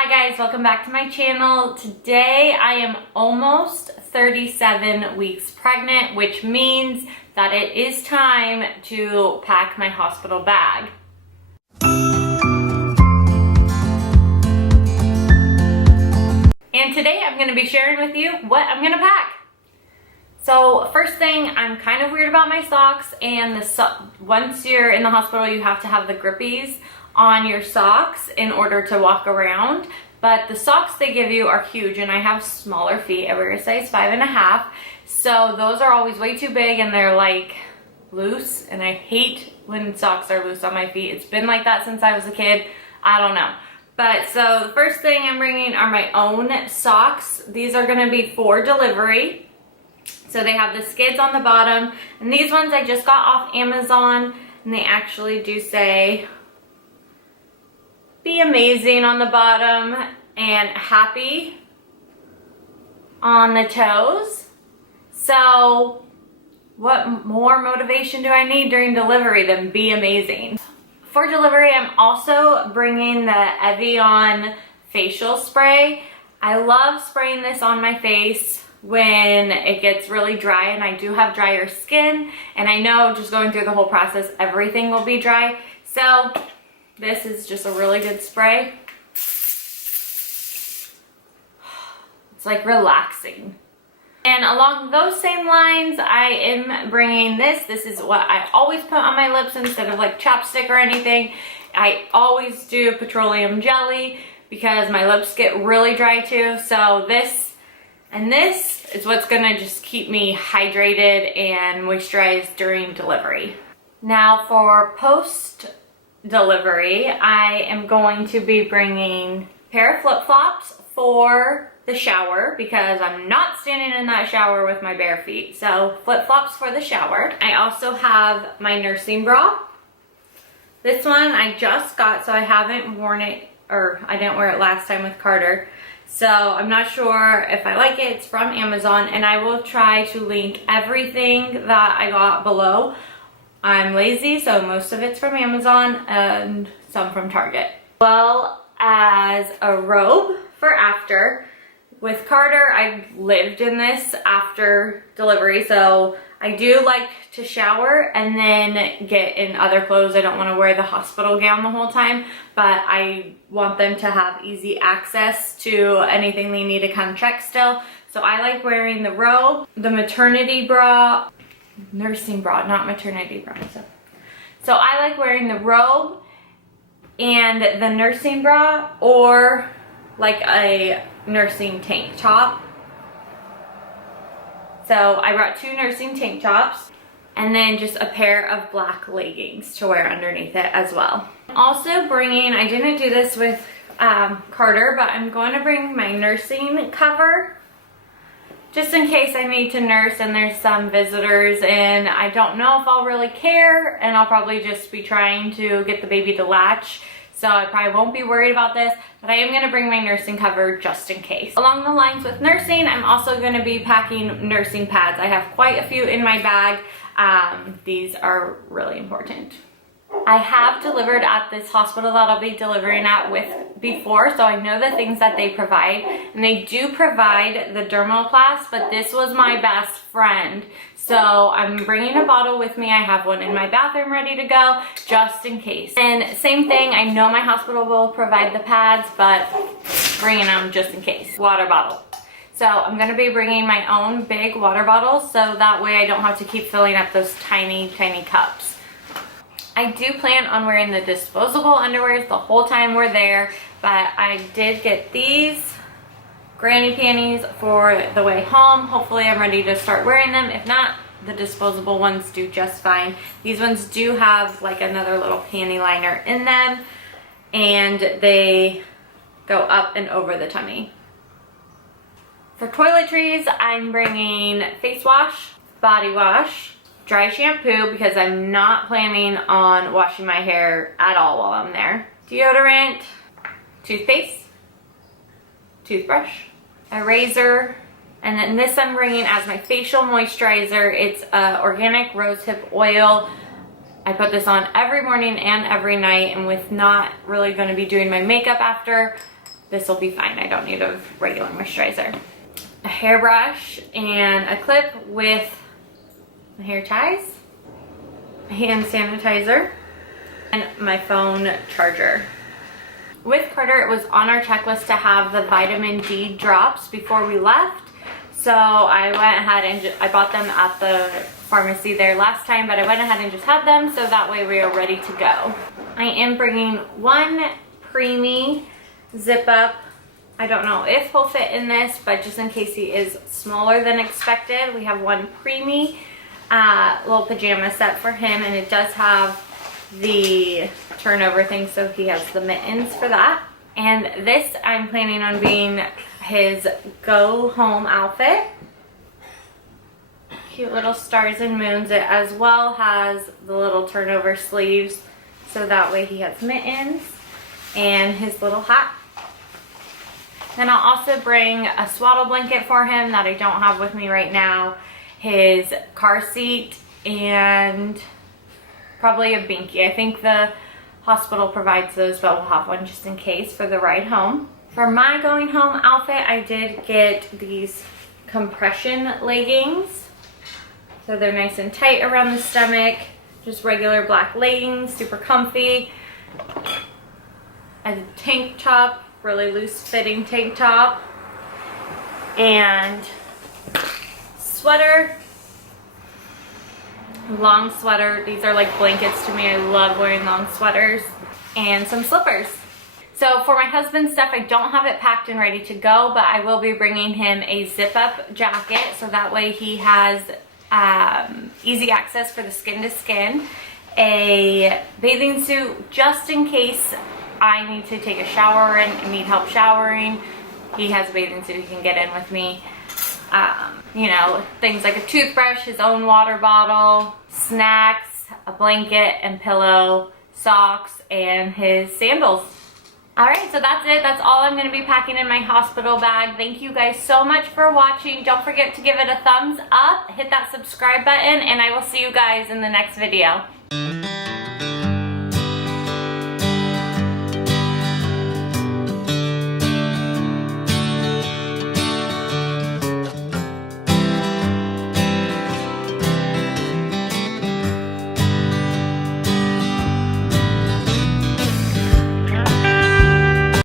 Hi guys, welcome back to my channel. Today I am almost 37 weeks pregnant, which means that it is time to pack my hospital bag. And today I'm going to be sharing with you what I'm going to pack. So first thing, I'm kind of weird about my socks, and once you're in the hospital you have to have the grippies on your socks in order to walk around, but the socks they give you are huge, and I have smaller feet. I wear a size 5.5, so those are always way too big and they're like loose, and I hate when socks are loose on my feet. It's been like that since I was a kid. I don't know. But so the first thing I'm bringing are my own socks. These are going to be for delivery. So they have the skids on the bottom, and these ones I just got off Amazon, and they actually do say "Be amazing" on the bottom and "happy" on the toes. So what more motivation do I need during delivery than be amazing? For delivery, I'm also bringing the Evian facial spray. I love spraying this on my face when it gets really dry, and I do have drier skin, and I know just going through the whole process everything will be dry, so this is just a really good spray. It's like relaxing. And along those same lines, I am bringing this. This is what I always put on my lips instead of like chapstick or anything. I always do petroleum jelly because my lips get really dry too, so this and this is what's gonna just keep me hydrated and moisturized during delivery. Now for post delivery, I am going to be bringing a pair of flip-flops for the shower because I'm not standing in that shower with my bare feet. So flip-flops for the shower. I also have my nursing bra. This one I just got, so I haven't worn it, or I didn't wear it last time with Carter. So I'm not sure if I like it. It's from Amazon, and I will try to link everything that I got below. I'm lazy, so most of it's from Amazon and some from Target. Well, as a robe for after. With Carter, I've lived in this after delivery, so I do like to shower and then get in other clothes. I don't want to wear the hospital gown the whole time, but I want them to have easy access to anything they need to come check still. So I like wearing the robe, the maternity bra, nursing bra, not maternity bra. So I like wearing the robe and the nursing bra, or like a nursing tank top. So I brought 2 nursing tank tops and then just a pair of black leggings to wear underneath it as well. Also bringing, I didn't do this with Carter, but I'm going to bring my nursing cover just in case I need to nurse and there's some visitors and I don't know if I'll really care, and I'll probably just be trying to get the baby to latch. So I probably won't be worried about this, but I am going to bring my nursing cover just in case. Along the lines with nursing, I'm also going to be packing nursing pads. I have quite a few in my bag. These are really important. I have delivered at this hospital that I'll be delivering at with before, so I know the things that they provide, and they do provide the Dermoplast, but this was my best friend. So I'm bringing a bottle with me. I have one in my bathroom ready to go just in case. And same thing, I know my hospital will provide the pads, but bringing them just in case. Water bottle. So I'm going to be bringing my own big water bottle, so that way I don't have to keep filling up those tiny, tiny cups. I do plan on wearing the disposable underwears the whole time we're there, but I did get these granny panties for the way home. Hopefully I'm ready to start wearing them. If not, the disposable ones do just fine. These ones do have like another little panty liner in them, and they go up and over the tummy. For toiletries, I'm bringing face wash, body wash, dry shampoo because I'm not planning on washing my hair at all while I'm there, deodorant, toothpaste, toothbrush, a razor, and then this I'm bringing as my facial moisturizer. It's organic rosehip oil. I put this on every morning and every night, and with not really going to be doing my makeup after, this will be fine. I don't need a regular moisturizer. A hairbrush and a clip with hair ties, a hand sanitizer, and my phone charger. With Carter, it was on our checklist to have the vitamin D drops before we left. So I went ahead and I bought them at the pharmacy there last time, but I went ahead and just had them so that way we are ready to go. I am bringing one preemie zip up. I don't know if he'll fit in this, but just in case he is smaller than expected, we have one preemie little pajama set for him, and it does have the turnover thing, so he has the mittens for that. And this I'm planning on being his go home outfit. Cute little stars and moons. It as well has the little turnover sleeves, so that way he has mittens and his little hat. Then I'll also bring a swaddle blanket for him that I don't have with me right now, his car seat, and probably a binky. I think the hospital provides those, but we'll have one just in case for the ride home. For my going home outfit, I did get these compression leggings. So they're nice and tight around the stomach, just regular black leggings, super comfy. A tank top, really loose fitting tank top, and sweater, long sweater. These are like blankets to me. I love wearing long sweaters, and some slippers. So for my husband's stuff, I don't have it packed and ready to go, but I will be bringing him a zip up jacket so that way he has easy access for the skin to skin, a bathing suit just in case I need to take a shower and need help showering. He has a bathing suit he can get in with me. You know, things like a toothbrush, his own water bottle, snacks, a blanket and pillow, socks, and his sandals. Alright, so that's it. That's all I'm going to be packing in my hospital bag. Thank you guys so much for watching. Don't forget to give it a thumbs up, hit that subscribe button, and I will see you guys in the next video.